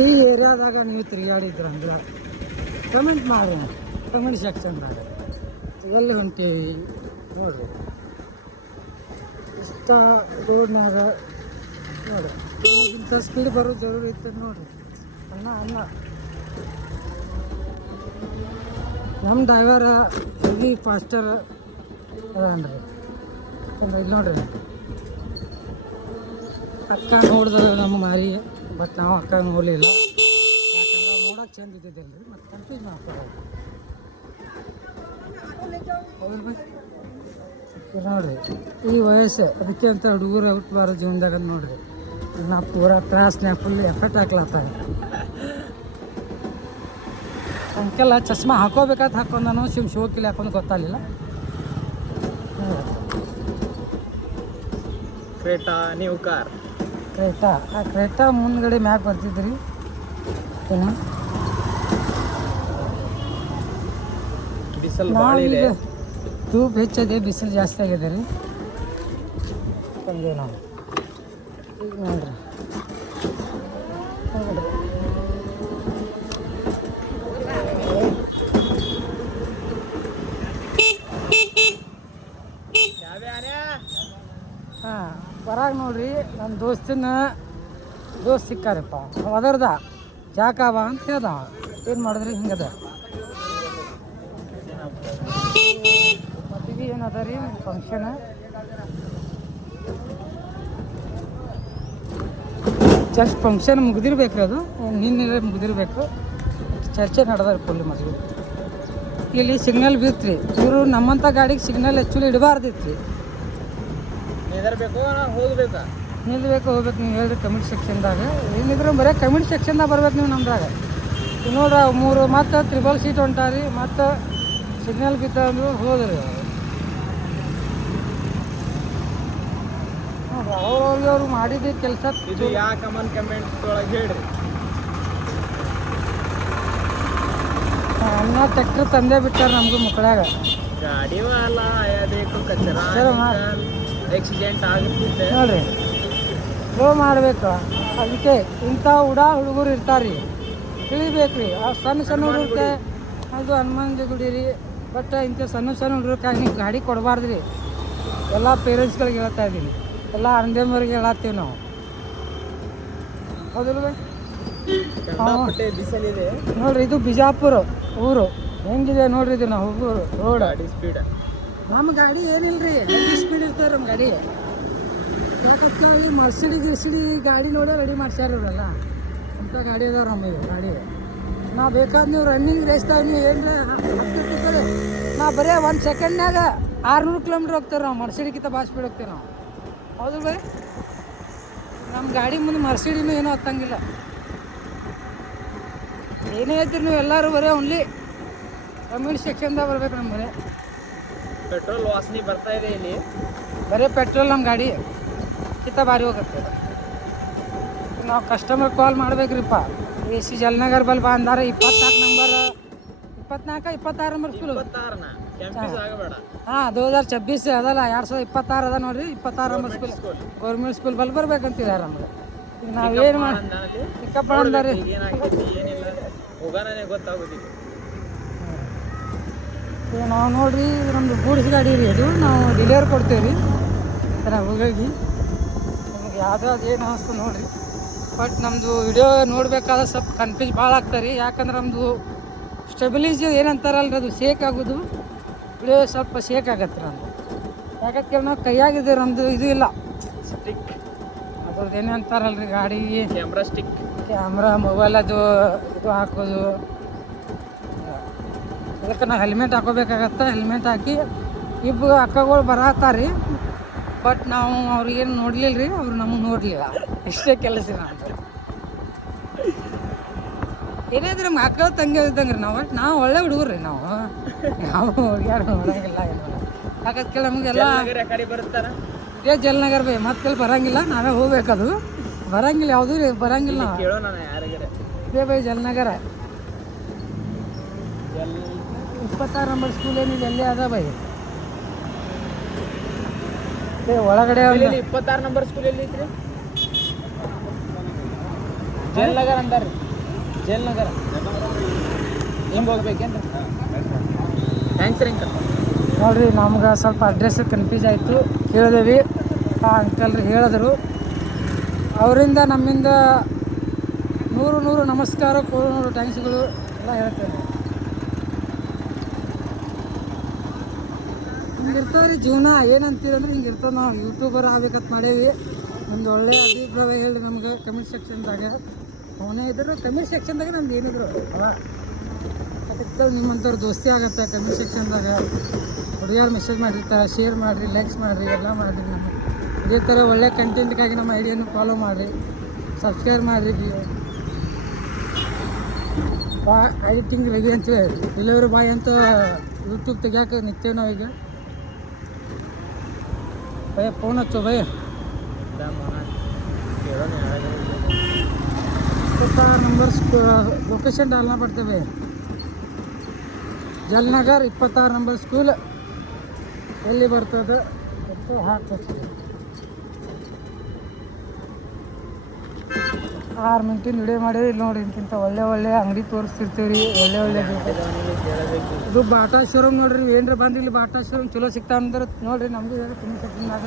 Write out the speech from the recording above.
ಈ ಏರಿಯಾದಾಗ ನೀವು ತಿರುಗಾಡಿದ್ರ ಅಂದ್ರೆ ಕಮೆಂಟ್ ಮಾಡಿ, ಕಮೆಂಟ್ ಸೆಕ್ಷನ್ದಾಗ ಎಲ್ಲಿ ಹೊಂಟೀವಿ ನೋಡಿರಿ. ಇಷ್ಟ ರೋಡ್ನಾಗ ನೋಡಿರಿ, ಇಂಥ ಸ್ಪೀಡ್ ಬರೋ ಜರೂರು ಇತ್ತು ನೋಡಿರಿ. ಅನ್ನ ನಮ್ಮ ಡ್ರೈವರ ಇಲ್ಲಿ ಫಾಸ್ಟರ್ ಅದನ್ರಿ. ಇಲ್ಲಿ ನೋಡ್ರಿ, ಅಕ್ಕ ನೋಡಿದ್ರೆ ನಮ್ಮ ಮಾರಿ, ಬಟ್ ನಾವು ಅಕ್ಕ ನೋಡಲಿಲ್ಲ. ಯಾಕಂದ್ರೆ ನೋಡೋಕೆ ಚಂದ ಇದ್ದಿದ್ದಿಲ್ಲ ರೀ, ಮತ್ತು ಕನ್ಫ್ಯೂಸ್ ಮಾಡ್ತಾರೆ ನೋಡ್ರಿ. ಈ ವಯಸ್ಸು ಅದಕ್ಕೆ ಅಂತ ಹುಡುಗರು ಔಟ್ ಬಾರೋ ಜೀವನದಾಗ ನೋಡ್ರಿ. ನಾ ಪೂರಾ ತ್ರಾಸ್ನ್ಯಾಗ ಫುಲ್ ಎಫೆಕ್ಟ್ ಹಾಕ್ಲತ್ತಾಗ ಅಂಕೆಲ್ಲ ಚಸ್ಮಾ ಹಾಕೋಬೇಕಾದ್ರೆ ಹಾಕೊಂಡು ನಾನು ಶೋಕಿಲ್ಲ ಹಾಕೊಂಡು ಗೊತ್ತಾಗಲಿಲ್ಲ. ಕ್ರೇಟಾ ನ್ಯೂ ಕಾರ್, ಆ ಕ್ರೇಟಾ ಮುಂದ್ಗಡೆ ಮ್ಯಾಗ ಬರ್ತಿದ್ರಿ. ನಾವೀಗ ತೂಪ ಹೆಚ್ಚದೆ, ಬಿಸಿಲು ಜಾಸ್ತಿ ಆಗಿದೆ ರೀ. ತಂದೇವು ನಾವು ಈಗ ನೋಡ್ರಿ. ಹಾಂ, ಬರಾಗ ನೋಡ್ರಿ, ನನ್ನ ದೋಸ್ತ್ ಸಿಕ್ಕಾರಪ್ಪ. ಅದರ್ದ ಜಾಕಾಬ ಅಂತ ಹೇಳ್ದ. ಏನು ಮಾಡಿದ್ರಿ ಹಿಂಗದ ಮದುವೆ ಏನದ ರೀ ಫಂಕ್ಷನ್. ಜಸ್ಟ್ ಫಂಕ್ಷನ್ ಮುಗ್ದಿರ್ಬೇಕು, ಅದು ನಿನ್ನೆ ಮುಗ್ದಿರ್ಬೇಕು. ಚರ್ಚೆ ನಡೆದಾರೆ ಫುಲ್ ಮದುವೆ. ಇಲ್ಲಿ ಸಿಗ್ನಲ್ ಬಿತ್ರಿ. ಇವರು ನಮ್ಮಂಥ ಗಾಡಿಗೆ ಸಿಗ್ನಲ್ ಆ್ಯಕ್ಚುಲಿ ಇಡಬಾರ್ದಿತ್ತು. ನಿಲ್ಬೇಕು ಹೋಗ್ಬೇಕು. ನೀವು ಹೇಳ್ರಿ ಕಮೆಂಟ್ ಸೆಕ್ಷನ್ದಾಗ ಏನಿದ್ರು ಬರೀ ಕಮೆಂಟ್ ಸೆಕ್ಷನ್ದಾಗ ಬರ್ಬೇಕು ನೀವು ನಮ್ದಾಗ. ನೋಡ್ರಿ 3 ಮತ್ತು 3 ಸೀಟ್ ಹೊಂಟಾರಿ, ಮತ್ತು ಸಿಗ್ನಲ್ ಬಿದ್ದ ಅಂದ್ರು ಹೋದ್ರಿ. ನೋಡ್ರಿ ಅವ್ರು ಮಾಡಿದ ಕೆಲಸ. ಅನ್ನ ಟ್ಯಾಕ್ಟ್ರ್ ತಂದೇ ಬಿಟ್ಟಾರೆ ನಮಗೂ ಮಕ್ಕಳಾಗ. ಗಾಡಿ ಆಕ್ಸಿಡೆಂಟ್ ಆಗುತ್ತೆ ನೋಡ್ರಿ, ಸ್ಲೋ ಮಾಡಬೇಕು. ಅದಕ್ಕೆ ಇಂಥ ಹುಡುಗರು ಇರ್ತಾರೆ ರೀ, ತಿಳಿಬೇಕು ರೀ. ಆ ಸಣ್ಣ ಹುಡುಗಕ್ಕೆ ಅದು ಹನುಮಾನ್ ಗುಡಿ ರೀ. ಬಟ್ ಇಂಥ ಸಣ್ಣ ಹುಡುಗಕ್ಕೆ ನೀವು ಗಾಡಿ ಕೊಡಬಾರ್ದು ರೀ. ಎಲ್ಲ ಪೇರೆಂಟ್ಸ್ಗಳಿಗೆ ಹೇಳ್ತಾ ಇದ್ದೀನಿ, ಎಲ್ಲ ಅಣ್ಣದಮ್ಮರಿಗೆ ಹೇಳತ್ತೀವಿ ನಾವು. ಹೌದಿಲ್ಲ ಬಿಸಿಲಿದೆ ನೋಡ್ರಿ. ಇದು ಬಿಜಾಪುರ ಊರು ಹೆಂಗಿದೆ ನೋಡ್ರಿ. ಇದು ನಾವು ಹೋಗೋರು ರೋಡ್ ಸ್ಪೀಡ್. ನಮ್ಮ ಗಾಡಿ ಏನಿಲ್ಲ ರೀ, ಹೆವಿ ಸ್ಪೀಡ್ ಇರ್ತಾರೆ ನಮ್ಮ ಗಾಡಿ. ಯಾಕಂತ ಈ ಮರ್ಸಿಡಿ ಗಾಡಿ ನೋಡೇ ರೆಡಿ ಮಾಡ್ಸ್ಯಾರ ಇವರೆಲ್ಲ. ಅಂಥ ಗಾಡಿ ಅದಾವ ನಮ್ಮ ಇವು ಗಾಡಿ. ನಾ ಬೇಕಾದ್ರೆ ನೀವು ರನ್ನಿಂಗ್ ರೇಸ್ದಾಗ ನೀವು ಏನ್ರಿ ಹಾಕ್ತಿರ್ತಾರೆ, ನಾ ಬರೀ 1 ಸೆಕೆಂಡ್ನಾಗ 600 ಕಿಲೋಮೀಟ್ರ್ ಹೋಗ್ತಾರೆ ನಾವು. ಮರ್ಸಿಡಿಗಿಂತ ಭಾಳ ಸ್ಪೀಡ್ ಹೋಗ್ತೀವಿ ನಾವು. ಹೌದು ಬೈ, ನಮ್ಮ ಗಾಡಿ ಮುಂದೆ ಮರ್ಸಿಡಿನೂ ಏನೂ ಹತ್ತಂಗಿಲ್ಲ. ಏನೇ ಇದ್ರಿ ನೀವು ಎಲ್ಲರೂ ಬರೀ ಓನ್ಲಿ ಕಮೆಂಟ್ ಸೆಕ್ಷನ್ದಾಗ ಬರ್ಬೇಕು. ನಮ್ಮ ಬರೀ ಪೆಟ್ರೋಲ್ ವಾಸನೆ ಬರ್ತಾ ಇದೆ ಇಲ್ಲಿ. ಬರೀ ಪೆಟ್ರೋಲ್ ನಮ್ಮ ಗಾಡಿ ಕಿತ್ತ ಭಾರಿ ಹೋಗುತ್ತೆ. ನಾವು ಕಸ್ಟಮರ್ ಕಾಲ್ ಮಾಡ್ಬೇಕ್ರಿಪ್ಪ. AC ಜಲ್ನಗರ್ ಬಲ್ ಬಾ ಅಂದಾರೆ. 24 ನಂಬರ್ 26 ನಂಬರ್ ಸ್ಕೂಲ್. ಹಾಂ 2026 ಅದಲ್ಲ, 2026 ಅದ ನೋಡ್ರಿ. 26 ನಂಬರ್ ಸ್ಕೂಲ್ ಗೌರ್ಮೆಂಟ್ ಸ್ಕೂಲ್ ಬಲ್ ಬರ್ಬೇಕಂತಿದ್ದಾರೆ ನಮ್ಗೆ. ಈಗ ನಾವೇನು ಮಾಡಿ ಚಿಕ್ಕಪ್ಪ ಅಂದಾರೆ ನಾವು ನೋಡ್ರಿ. ನಮ್ಮದು ಗೂಡ್ಸ್ ಗಾಡಿ ರೀ, ಅದು ನಾವು ಡಿಲಿವರ್ ಕೊಡ್ತೇವೆ ರೀ. ನಾವು ಹೋಗಿ ನಿಮ್ಗೆ ಯಾವ್ದು ಏನು ಅನಿಸ್ತು ನೋಡಿರಿ. ಬಟ್ ನಮ್ಮದು ವಿಡಿಯೋ ನೋಡ್ಬೇಕಾದ್ರೆ ಸ್ವಲ್ಪ ಕನ್ಫ್ಯೂಸ್ ಭಾಳ ಆಗ್ತಾರೆ ರೀ. ಯಾಕಂದ್ರೆ ನಮ್ಮದು ಸ್ಟೆಬಿಲೈಸ್ ಏನಂತಾರಲ್ರಿ, ಅದು ಶೇಕ್ ಆಗೋದು. ವಿಡಿಯೋ ಸ್ವಲ್ಪ ಶೇಕ್ ಆಗತ್ತೆ ರೀ ನಮ್ಮದು. ಯಾಕಂದ್ರೆ ನಾವು ಕೈಯಾಗಿದ್ದೀವಿ, ನಮ್ಮದು ಇದು ಇಲ್ಲ ಸ್ಟಿಕ್. ಅದ್ರದ್ದು ಏನೇ ಅಂತಾರಲ್ರಿ ಗಾಡಿಗೆ ಕ್ಯಾಮ್ರಾ ಮೊಬೈಲ್ ಅದು ಇದು ಹಾಕೋದು. ಅದಕ್ಕೆ ನಾವು ಹೆಲ್ಮೆಟ್ ಹಾಕೋಬೇಕಾಗತ್ತೆ. ಹೆಲ್ಮೆಟ್ ಹಾಕಿ ಇಬ್ಬರು ಅಕ್ಕಗಳು ಬರತ್ತಾರ ರೀ. ಬಟ್ ನಾವು ಅವ್ರಿಗೇನು ನೋಡ್ಲಿಲ್ಲ ರೀ, ಅವ್ರು ನಮಗೆ ನೋಡಲಿಲ್ಲ. ಇಷ್ಟೇ ಕೆಲಸ ನಮ್ಮದು. ಏನಾದ್ರೆ ನಮ್ಮ ಅಕ್ಕ ತಂಗಿ ಇದ್ದಂಗೆ ರೀ ನಾವು ಒಳ್ಳೆ ಹುಡುಗರು ರೀ. ನಾವು ಯಾರು ನೋಡೋಂಗಿಲ್ಲ ಏನು. ಯಾಕಂತ ನಮಗೆಲ್ಲ ಇದೇ ಜಲ್ನಗರ್ ಬೈ, ಮತ್ತೆ ಬರೋಂಗಿಲ್ಲ, ನಾವೇ ಹೋಗ್ಬೇಕದು. ಬರೋಂಗಿಲ್ಲ ಯಾವುದೂ ರೀ, ಬರೋಂಗಿಲ್ಲ. ಇದೇ ಬೈ ಜಲ್ನಗರ 26 ನಂಬರ್ ಸ್ಕೂಲ್ ಏನಿದೆ ಅಲ್ಲೇ ಅದ ಬೈ. ಒಳಗಡೆ 26 ನಂಬರ್ ಸ್ಕೂಲ್ ಎಲ್ಲಿ ಐತ್ರಿ? ಜೈಲ್ ನಗರ್ ಅಂತಾರ್ರಿ ಜೈಲ್ ನಗರ ಹಿಂಗೆ ಹೋಗ್ಬೇಕೇನ್ರಿ ಥ್ಯಾಂಕ್ಸ್ ರೀ ಅಂಕಲ್ ನೋಡ್ರಿ ನಮ್ಗೆ ಸ್ವಲ್ಪ ಅಡ್ರೆಸ್ ಕನ್ಫ್ಯೂಸ್ ಆಯಿತು ಕೇಳಿದೇವಿ ಆ ಅಂಕಲ್ರಿ ಹೇಳಿದ್ರು ಅವರಿಂದ ನಮ್ಮಿಂದ ನೂರು ನಮಸ್ಕಾರ 100 ಥ್ಯಾಂಕ್ಸ್ಗಳು ಎಲ್ಲ ಹೇಳ್ತೇನೆ. ಹಿಂಗಿರ್ತವೆ ರೀ ಜೀವನ ಏನಂತೀರಂದ್ರೆ ಹಿಂಗಿರ್ತವೆ. ನಾವು ಯೂಟ್ಯೂಬರ್ ಆಗ್ಬೇಕಂತ ಮಾಡೇವಿ. ಒಂದು ಒಳ್ಳೆಯ ಅಭಿಪ್ರಾಯ ಹೇಳಿ ನಮ್ಗೆ ಕಮೆಂಟ್ ಸೆಕ್ಷನ್ದಾಗ ಅವನೇ ಇದ್ರು ಕಮೆಂಟ್ ಸೆಕ್ಷನ್ದಾಗ ನಮ್ದು ಏನಿದ್ರು ಅದಕ್ಕೆ ನಿಮ್ಮಂಥವ್ರು ದೋಸ್ತಿ ಆಗತ್ತೆ ಕಮೆಂಟ್ ಸೆಕ್ಷನ್ದಾಗ. ಹುಡುಗಿಯರು ಮೆಸೇಜ್ ಮಾಡಿರ್ತಾರೆ, ಶೇರ್ ಮಾಡಿರಿ, ಲೈಕ್ಸ್ ಮಾಡಿರಿ, ಎಲ್ಲ ಮಾಡಿರಿ. ನಮ್ಮ ಇದೇ ಥರ ಒಳ್ಳೆ ಕಂಟೆಂಟ್ಗಾಗಿ ನಮ್ಮ ಐಡಿಯನ್ನು ಫಾಲೋ ಮಾಡಿರಿ, ಸಬ್ಸ್ಕ್ರೈಬ್ ಮಾಡಿರಿ. ಎಡಿಟಿಂಗ್ ರೆಡಿ ಅಂತೇಳಿ ಡೆಲಿವರಿ ಬಾಯ್ ಅಂತ ಯೂಟ್ಯೂಬ್ ತೆಗಿಯೋಕೆ ನಿಂತೇವೆ ನಾವೀಗ. ಭಯ ಫೋನ್ ಹಚ್ಚೋ ಭಯ 26 number location ಡಾಲ್ನಾ ಪಡ್ತೇವೆ. Jalnagar 26 number school ಎಲ್ಲಿ ಬರ್ತದೆ ಅಂತ ಹಾಕ್ಬೇಕು. 6 ಮಿನಿಟಿನ ವಿಡಿಯೋ ಮಾಡೇವಿ. ಇಲ್ಲಿ ನೋಡಿ ಇಂತಿಂಥ ಒಳ್ಳೆ ಅಂಗಡಿ ತೋರಿಸ್ತಿರ್ತೀವಿ ರೀ. ಒಳ್ಳೆ ಇದು ಬಾಟಾ ಶೋರೂಮ್ ನೋಡ್ರಿ. ಏನ್ರಿ ಬಂದ್ರಿ ಇಲ್ಲಿ ಬಾಟಾ ಶೋರೂಮ್ ಚಲೋ ಸಿಗ್ತಾ ಅಂದ್ರೆ ನೋಡ್ರಿ ನಮ್ದು ತುಂಬ ಸೆಟ್ಟಿಂಗ್ನಾಗ